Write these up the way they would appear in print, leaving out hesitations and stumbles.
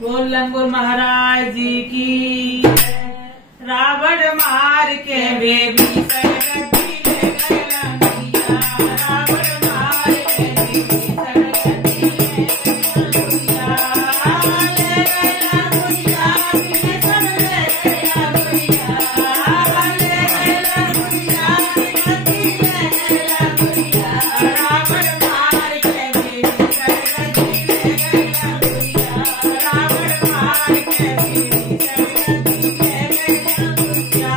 बोल लंगूर महाराज जी की। रावण मार के बेबी सरगती ले गए लंगिया, रावण मार के बेबी सरगती ले गए लंगिया, ले गए लंगिया, बिन ले गए लंगिया, ले गए लंगिया, बिन ले गए लंगिया, रावण मार के बेबी सरगती ले गए लंगिया, रावण मार के बेबी सरगती ले गए लंगिया।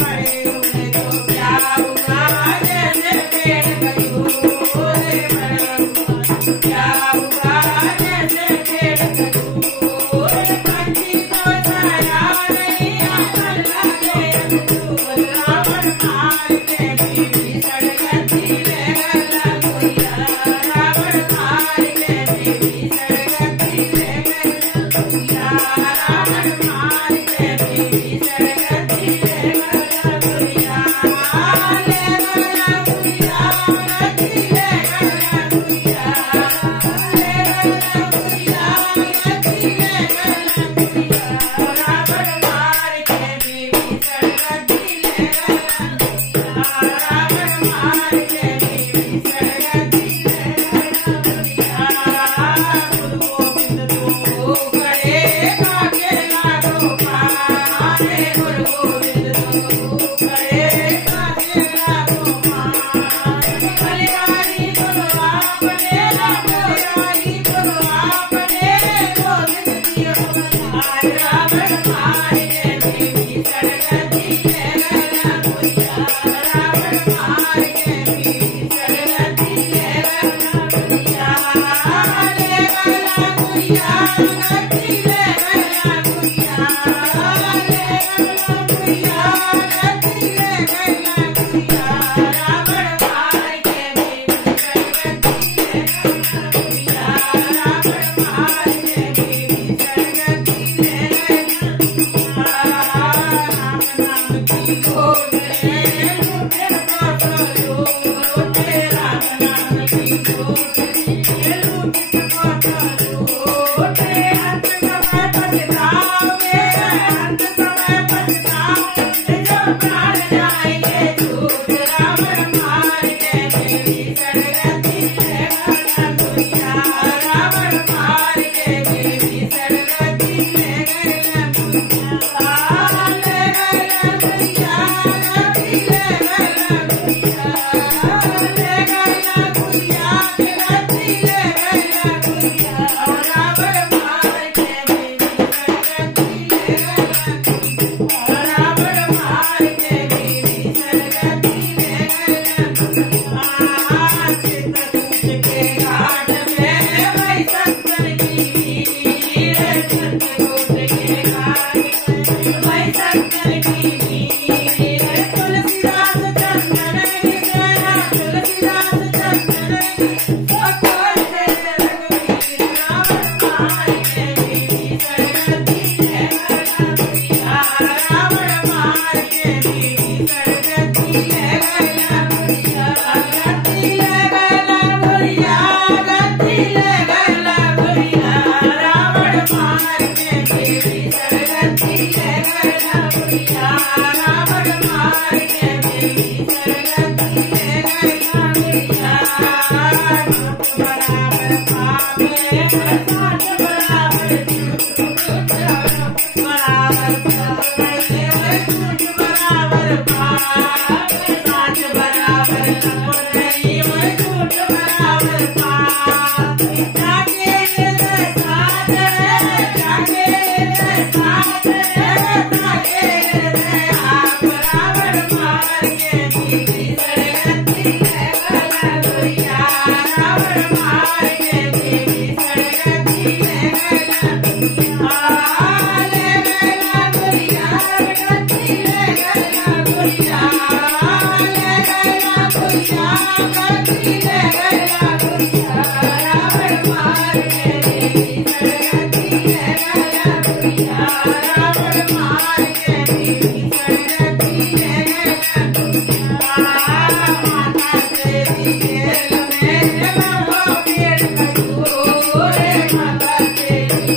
बड़े हुए तो क्या हुआ, जैसे पेड़ खजूर, क्या हुआ जैसे पेड़ खजूर, पंछी को छाया नहीं आकर लगे अंगूर, रावण मार के बेबी सरगती ले गए लंगिया, रावण मार के बेबी सरगती ले गए लंगिया, रावण मार के बेबी सरगती ले गए लंगिया, ले गए लंगिया, रति ले गए लंगिया, ले गए लंगिया, रति ले गए लंगिया, रावण मार के बेबी सरगती ले गए लंगिया, रावण मार के बेबी सरगती ले गए लंगिया। गुरु गोविंद तो खड़े काके लागो पारे, गुरु गोविंद तो खड़े काके लागो पारे, बलिहारी गुरु आपने बलिहारी गुरु आपने गोविंद दियो बलिहारी, रावण मार के बेबी सरगती ले गए लंगिया, रावण मार के बेबी सरगती ले गए लंगिया, ले गए लंगिया, रति ले गए लंगिया, ले गए लंगिया, रति ले गए लंगिया, रावण मार के बेबी सरगती ले गए लंगिया, रावण मार के बेबी सरगती ले गए लंगिया। राम नाम की गोले लूटे को लूटे, राम नाम की गोले लूटे को लूटे, अंत समय पछताओगे, अंत समय पछताओगे, जो प्राण जाएंगे छूट, रावण मार के बेबी सरगती ले गए लंगिया, रावण मार के बेबी सरगती ले गए लंगिया, ले गए लंगिया, रति ले गए लंगिया, ले गए लंगिया, रति ले गए लंगिया, रावण मार के बेबी सरगती ले गए लंगिया, रावण मार के बेबी सरगती ले गए लंगिया। चित्रकूट के घाट में वही शंकर की वीर, चित्रकूट के घाट में वही शंकर की वीर, तुलसीदास चंदन बिसेरा, तुलसीदास चंदन खोलते रघुवीर, रावण मार के बेबी सरगती ले गए लंगिया, रावण मार के बेबी सरगती ले गए लंगिया, रति ले गए लंगिया, रति ले गए लंगिया, रावण मार के बेबी सरगती ले गए लंगिया, रावण मार के बेबी सरगती ले गए लंगिया। बराबर पावे साथ बराबर झूठ, बराबर पावे झूठ बराबर पावे, साथ बराबर नहीं झूठ बराबर पावे, जाके ये साथ है, जाके ये साथ है, जाके ये आप, रावण मार के बेबी सरगती ले गए लंगिया, रावण मार के बेबी सरगती ले गए लंगिया, ले गए लंगिया, रति ले गए लंगिया, ले गए लंगिया, रति ले गए लंगिया, रावण मार के बेबी सरगती ले गए लंगिया, रावण मार के बेबी सरगती ले गए लंगिया। माता तेरी खेल में वो पेड़ खजूर, माता तेरी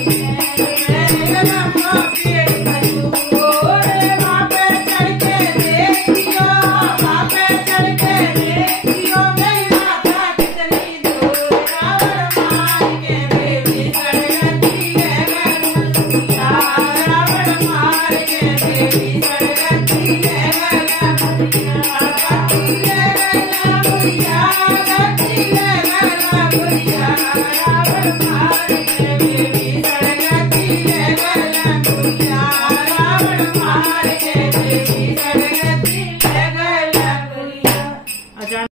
ईश्वर